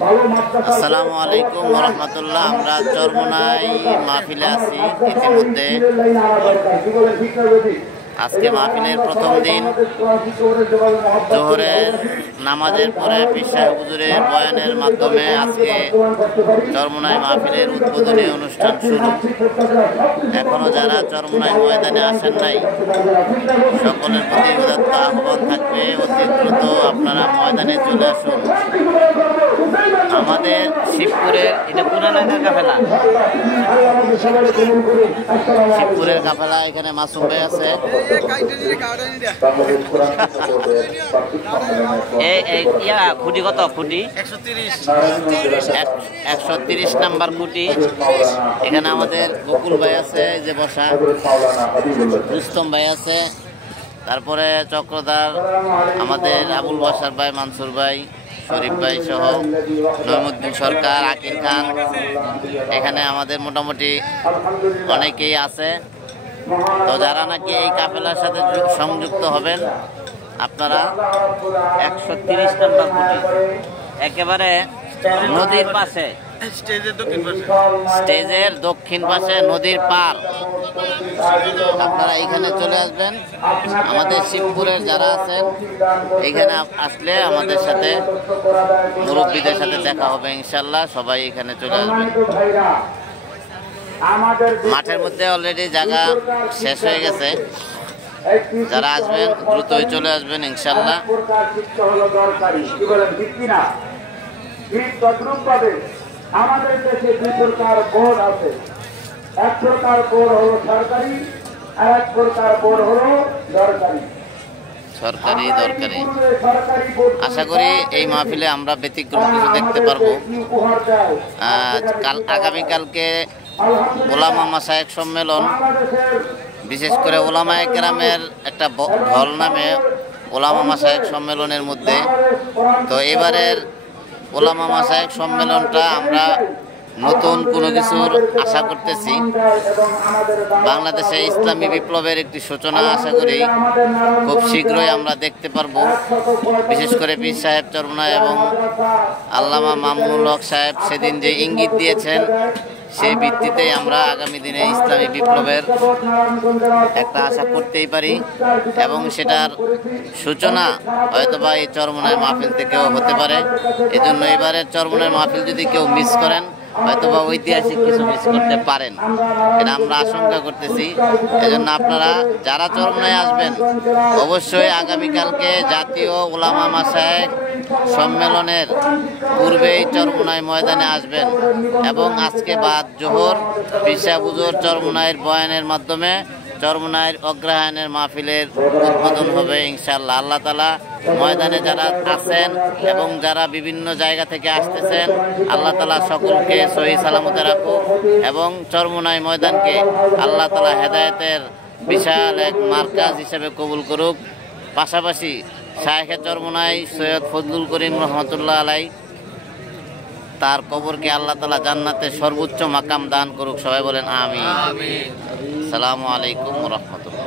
আসসালামু আলাইকুম ওয়া রাহমাতুল্লাহ। আমরা চরমোনাই মাহফিলে আছি। ইতিমধ্যে আজকে মাহফিলের প্রথম দিন, জোহরের নামাজের পরে পীর সাহেব হুজুরের বয়ানের মাধ্যমে আজকে চরমোনাই মাহফিলের উদ্বোধনী অনুষ্ঠান শুরু। এখনো যারা চরমোনাই ময়দানে আসেন নাই, সকলের প্রতি উদাত্ত আহ্বান থাকবে, অতি দ্রুত আপনারা ময়দানে চলে আসুন। আমাদের শিবপুরের এটা পুরানা কাফেলা, শিবপুরের কাফেলা। এখানে মাসুম ভাই আছে। খুঁটি কত? খুঁটি 130 নাম্বার খুঁটি। এখানে আমাদের বকুল ভাই আছে, যে বসা রুস্তম ভাই আছে, তারপরে চক্রধার আমাদের আবুল বাসার ভাই, মানসুর ভাই, শরীফ ভাই সহ নইমুদ্দিন সরকার, আকিল খান। এখানে আমাদের মোটামুটি অনেকেই আছে। তো যারা নাকি এই কাফেলার সাথে সংযুক্ত হবেন, আপনারা 130 নম্বর খুঁটি, একেবারে নদীর পাশে, স্টেজের দক্ষিণ পাশে নদীর পার, আপনারা এইখানে চলে আসবেন। আমাদের শিবপুরের যারা আছেন, এইখানে আসলে আমাদের সাথে, মুরব্বীদের সাথে দেখা হবে ইনশাল্লাহ। সবাই এখানে চলে আসবেন। মাঠের মধ্যে অলরেডি জায়গা শেষ হয়ে গেছে। যারা আসবেন দ্রুতই চলে আসবেন ইনশাল্লাহ। আমাদের দেশে দুই প্রকার বোর্ড আছে। এক প্রকার বোর্ড হলো সরকারি, আর এক প্রকার বোর্ড হলো দরকারি। আশা করি এই মাহফিলে আমরা ব্যতিক্রম কিছু দেখতে পারবো। আগামীকালকে ওলামা মাশায়েখ সম্মেলন, বিশেষ করে ওলামায়ে কেরামের একটা ঢল নামে ওলামা মাশায়েখ সম্মেলনের মধ্যে। তো এবারের ওলামা মাশায়েখ সম্মেলনটা আমরা নতুন কোনো কিছুর আশা করতেছি। বাংলাদেশে ইসলামী বিপ্লবের একটি সূচনা আশা করি খুব শীঘ্রই আমরা দেখতে পারবো। বিশেষ করে পীর সাহেব চরমোনাই এবং আল্লামা মামুনুল হক সাহেব সেদিন যে ইঙ্গিত দিয়েছেন, সেই ভিত্তিতেই আমরা আগামী দিনে ইসলামী বিপ্লবের একটা আশা করতেই পারি, এবং সেটার সূচনা হয়তোবা এই চরমোনাই মাহফিল থেকেও হতে পারে। এজন্য এবারের চরমোনাই মাহফিল যদি কেউ মিস করেন, হয়তোবা ঐতিহাসিক কিছু মিস করতে পারেন, এটা আমরা আশঙ্কা করতেছি। এজন্য আপনারা যারা চরমোনাই আসবেন, অবশ্যই আগামীকালকে জাতীয় উলামা মাশায়েখ সম্মেলনের পূর্বেই চরমোনাই ময়দানে আসবেন, এবং আজকে বাদ জোহর পীর সাহেব হুজুর চরমোনাইয়ের বয়ানের মাধ্যমে চরমোনাইয়ের অগ্রহায়ণের মাহফিলের উদ্বোধন হবে ইনশাআল্লাহ। আল্লাহ তাআলা ময়দানে যারা আছেন এবং যারা বিভিন্ন জায়গা থেকে আসতেছেন, আল্লাহ তাআলা সকলকে সহি সালামতে রাখুক, এবং চরমোনাই ময়দানকে আল্লাহ তাআলা হেদায়েতের বিশাল এক মার্কাজ হিসেবে কবুল করুক। পাশাপাশি শায়েখে চরমোনাই সৈয়দ ফজলুল করিম রহমতুল্লাহ আলাই, তার কবরকে আল্লাহ তাআলা জান্নাতের সর্বোচ্চ মাকাম দান করুক। সবাই বলেন আমিন। আসসালামু আলাইকুম ওয়া রাহমাতুল্লাহ।